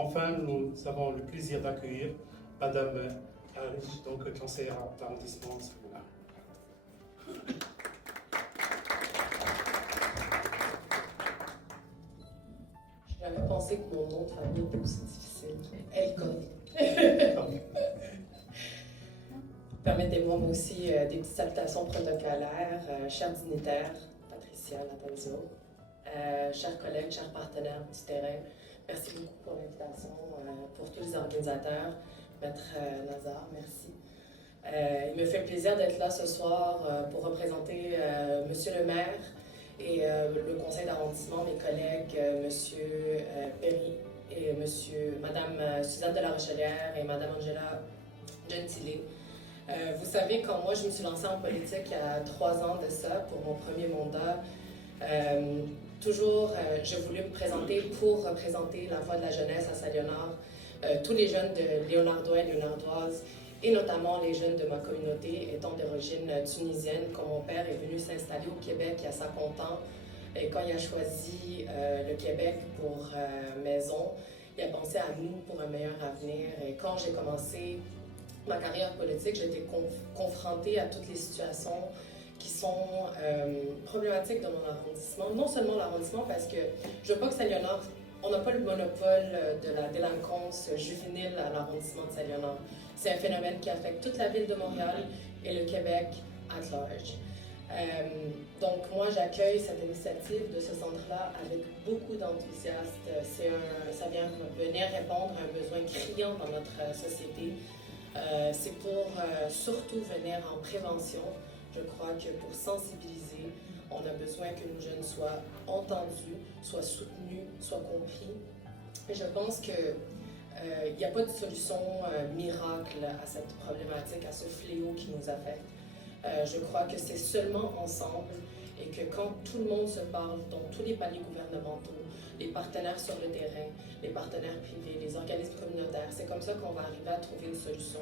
Enfin, nous avons le plaisir d'accueillir Madame Harry, donc conseillère d'arrondissement. J'avais pensé que mon nom de famille était aussi difficile. Elkov. Permettez-moi aussi des petites salutations protocolaires, chers dignitaires, Patricia, Natalio, chers collègues, chers partenaires du terrain. Merci beaucoup pour l'invitation, pour tous les organisateurs. Maître Nazar, merci. Il me fait plaisir d'être là ce soir pour représenter Monsieur le maire et le conseil d'arrondissement, mes collègues, Monsieur Perry et Madame Suzanne de la Rochelière et Madame Angela Gentile. Vous savez, quand moi je me suis lancée en politique il y a 3 ans de ça, pour mon premier mandat, toujours j'ai voulu me présenter pour représenter la voix de la jeunesse à Saint-Léonard, tous les jeunes de Léonardois et Léonardoises, et notamment les jeunes de ma communauté étant d'origine tunisienne, quand mon père est venu s'installer au Québec il y a 50 ans, et quand il a choisi le Québec pour maison, il a pensé à nous pour un meilleur avenir. Et quand j'ai commencé ma carrière politique, j'ai été confrontée à toutes les situations qui sont problématiques dans mon arrondissement. Non seulement l'arrondissement, parce que je veux pas que Saint-Léonard, on n'a pas le monopole de la délinquance juvénile à l'arrondissement de Saint-Léonard. C'est un phénomène qui affecte toute la ville de Montréal et le Québec at large. Donc moi, j'accueille cette initiative de ce centre-là avec beaucoup d'enthousiasme. Ça vient venir répondre à un besoin criant dans notre société. C'est pour surtout venir en prévention. Je crois que pour sensibiliser, on a besoin que nos jeunes soient entendus, soient soutenus, soient compris. Et je pense que il n'y a pas de solution miracle à cette problématique, à ce fléau qui nous affecte. Je crois que c'est seulement ensemble et que quand tout le monde se parle, dans tous les paliers gouvernementaux, les partenaires sur le terrain, les partenaires privés, les organismes communautaires, c'est comme ça qu'on va arriver à trouver une solution,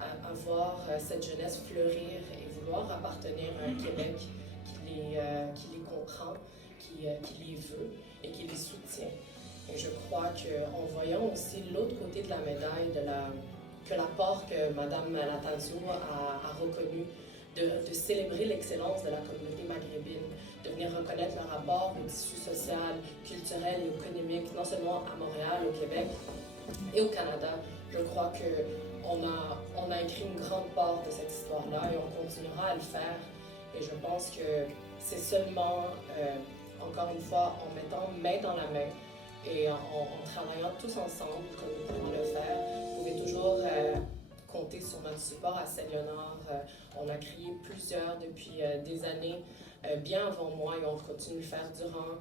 à voir cette jeunesse fleurir et vouloir appartenir à un Québec qui les comprend, qui les veut et qui les soutient. Et je crois qu'en voyant aussi l'autre côté de la médaille, que l'apport que Mme Natanzio a reconnu, de célébrer l'excellence de la communauté maghrébine, de venir reconnaître leur rapport au tissu social, culturel et économique, non seulement à Montréal, au Québec et au Canada. Je crois qu'on a écrit une grande part de cette histoire-là et on continuera à le faire. Et je pense que c'est seulement, encore une fois, en mettant main dans la main et en travaillant tous ensemble que nous pouvons le faire. Vous pouvez toujours compter sur notre support à Saint-Léonard. On a créé plusieurs depuis des années, bien avant moi, et on continue de le faire durant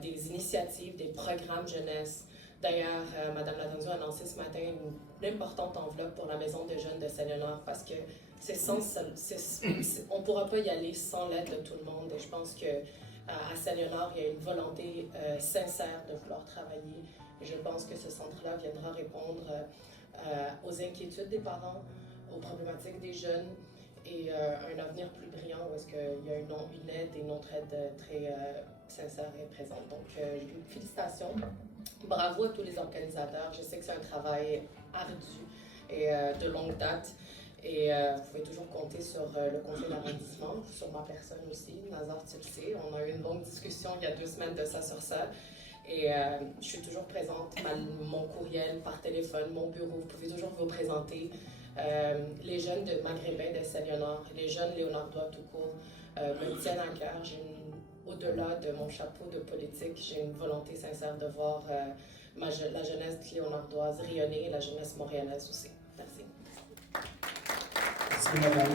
des initiatives, des programmes jeunesse. D'ailleurs, Mme Latanzio a annoncé ce matin une importante enveloppe pour la maison de jeunes de Saint-Léonard parce que on ne pourra pas y aller sans l'aide de tout le monde. Et je pense qu'à Saint-Léonard, il y a une volonté sincère de vouloir travailler. Et je pense que ce centre-là viendra répondre aux inquiétudes des parents, aux problématiques des jeunes et un avenir plus brillant où est-ce qu'il y a une aide et une entraide très sincère et présente. Donc, félicitations. Bravo à tous les organisateurs. Je sais que c'est un travail ardu et de longue date. Et vous pouvez toujours compter sur le conseil d'arrondissement, sur ma personne aussi, Nazar, tu le sais. On a eu une longue discussion il y a 2 semaines de ça sur ça. Et je suis toujours présente, mon courriel, par téléphone, mon bureau, vous pouvez toujours vous présenter. Les jeunes de Maghrébins de Saint-Léonard, les jeunes léonardois tout court, me tiennent à cœur. Au-delà de mon chapeau de politique, j'ai une volonté sincère de voir la jeunesse léonardoise rayonner et la jeunesse montréalaise aussi. Merci. Merci, madame.